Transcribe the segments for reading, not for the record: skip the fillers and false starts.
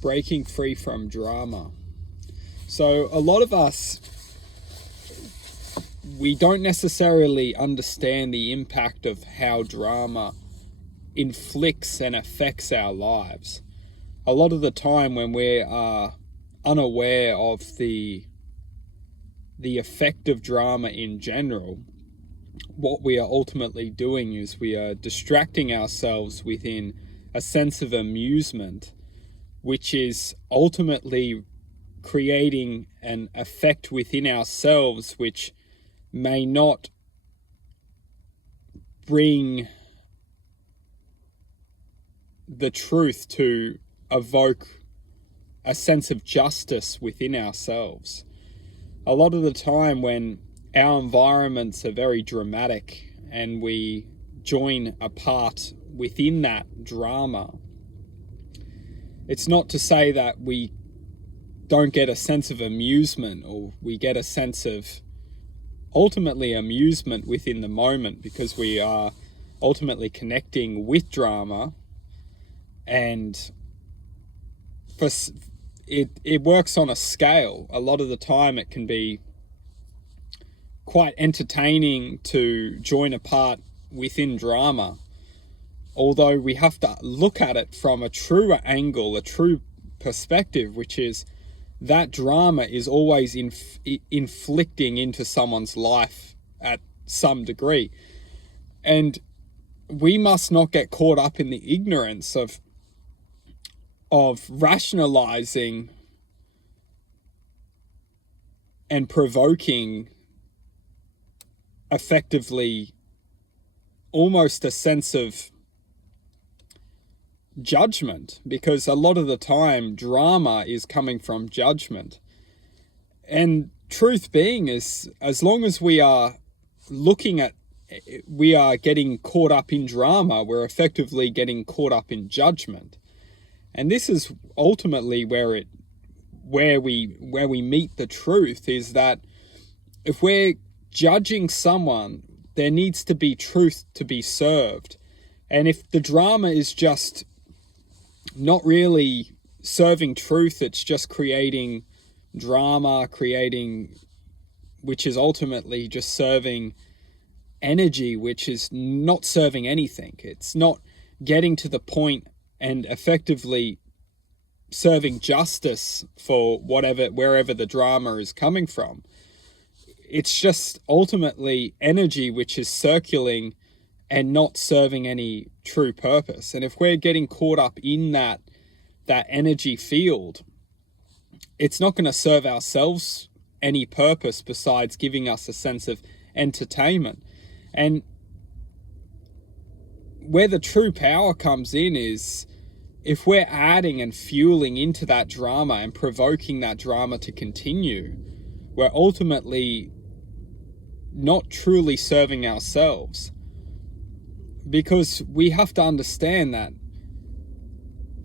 breaking free from drama. So a lot of us, we don't necessarily understand the impact of how drama inflicts and affects our lives. A lot of the time when we are unaware of the effect of drama in general, what we are ultimately doing is we are distracting ourselves within a sense of amusement, which is ultimately creating an effect within ourselves which may not bring the truth to evoke a sense of justice within ourselves. A lot of the time when our environments are very dramatic and we join a part within that drama, it's not to say that we don't get a sense of amusement, or we get a sense of ultimately amusement within the moment, because we are ultimately connecting with drama, and it works on a scale. A lot of the time it can be quite entertaining to join a part within drama, although we have to look at it from a truer angle, a true perspective, which is that drama is always inflicting into someone's life at some degree. And we must not get caught up in the ignorance of rationalizing and provoking effectively almost a sense of judgment, because a lot of the time drama is coming from judgment. And truth being is, as long as we are getting caught up in drama, we're effectively getting caught up in judgment. And this is ultimately where we meet the truth, is that if we're judging someone, there needs to be truth to be served. And if the drama is just not really serving truth, it's just creating drama, which is ultimately just serving energy, which is not serving anything. It's not getting to the point and effectively serving justice for wherever the drama is coming from. It's just ultimately energy which is circulating and not serving any true purpose. And if we're getting caught up in that energy field, it's not going to serve ourselves any purpose besides giving us a sense of entertainment. And where the true power comes in is if we're adding and fueling into that drama and provoking that drama to continue, we're ultimately not truly serving ourselves. Because we have to understand that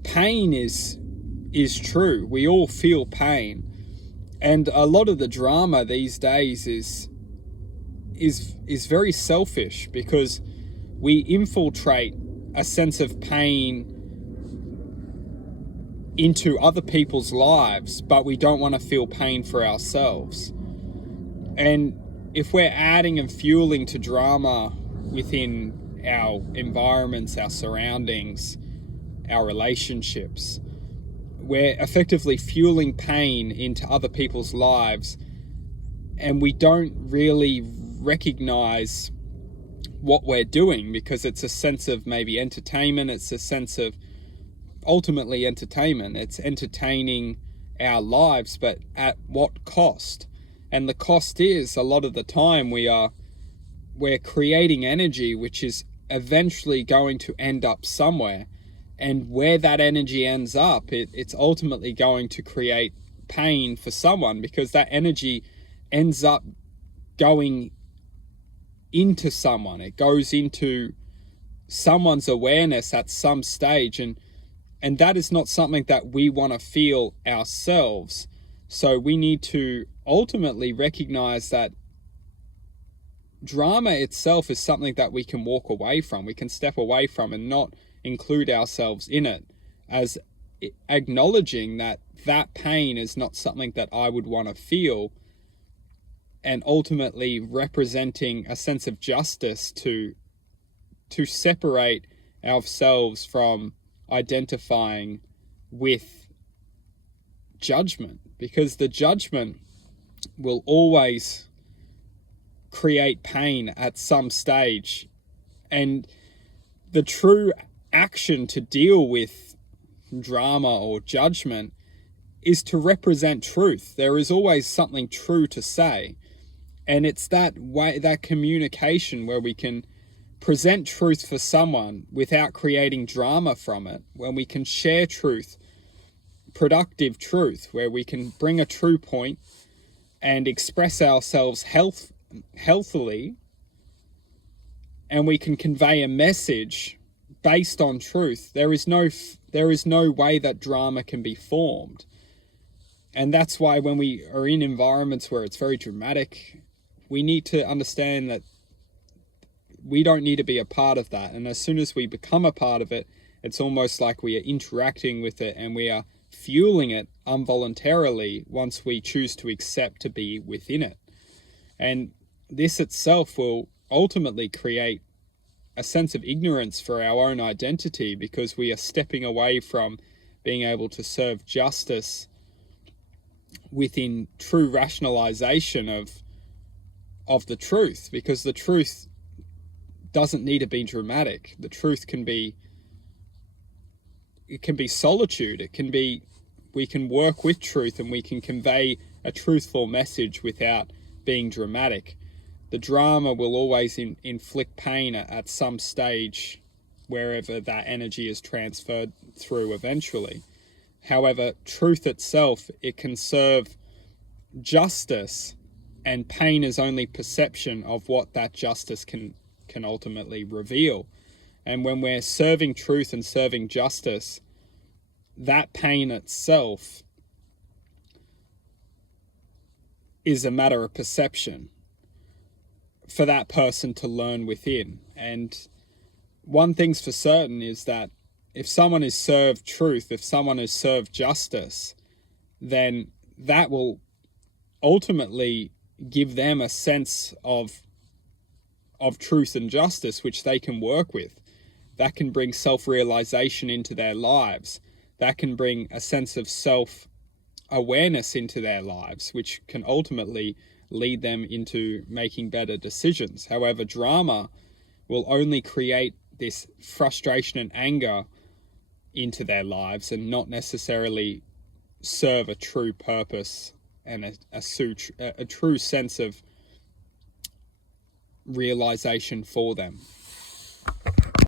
pain is true. We all feel pain. And a lot of the drama these days is very selfish, because we infiltrate a sense of pain into other people's lives, but we don't want to feel pain for ourselves. And if we're adding and fueling to drama within our environments, our surroundings, our relationships, we're effectively fueling pain into other people's lives, and we don't really recognize what we're doing, because it's a sense of maybe entertainment. It's a sense of ultimately entertainment. It's entertaining our lives, but at what cost? And the cost is, a lot of the time, we're creating energy which is eventually going to end up somewhere. And where that energy ends up, it's ultimately going to create pain for someone, because that energy ends up going into someone. It goes into someone's awareness at some stage, and that is not something that we want to feel ourselves. So we need to ultimately recognize that drama itself is something that we can walk away from. We can step away from and not include ourselves in it, as acknowledging that that pain is not something that I would want to feel, and ultimately representing a sense of justice to separate ourselves from identifying with judgment, because the judgment will always create pain at some stage. And the true action to deal with drama or judgment is to represent truth. There is always something true to say. And it's that way, that communication where we can present truth for someone without creating drama from it, when we can share truth, productive truth, where we can bring a true point and express ourselves healthily, and we can convey a message based on truth. There is no way that drama can be formed. And that's why when we are in environments where it's very dramatic, we need to understand that we don't need to be a part of that. And as soon as we become a part of it, it's almost like we are interacting with it and we are fueling it involuntarily once we choose to accept to be within it. And this itself will ultimately create a sense of ignorance for our own identity, because we are stepping away from being able to serve justice within true rationalization of the truth, because the truth doesn't need to be dramatic. The truth can be solitude. We can work with truth and we can convey a truthful message without being dramatic. The drama will always inflict pain at some stage, wherever that energy is transferred through eventually. However, truth itself, it can serve justice, and pain is only perception of what that justice can ultimately reveal. And when we're serving truth and serving justice, that pain itself is a matter of perception for that person to learn within. And one thing's for certain is that if someone is served truth, if someone is served justice, then that will ultimately give them a sense of truth and justice, which they can work with. That can bring self-realization into their lives. That can bring a sense of self-awareness into their lives, which can ultimately lead them into making better decisions. However, drama will only create this frustration and anger into their lives and not necessarily serve a true purpose and a true sense of realization for them.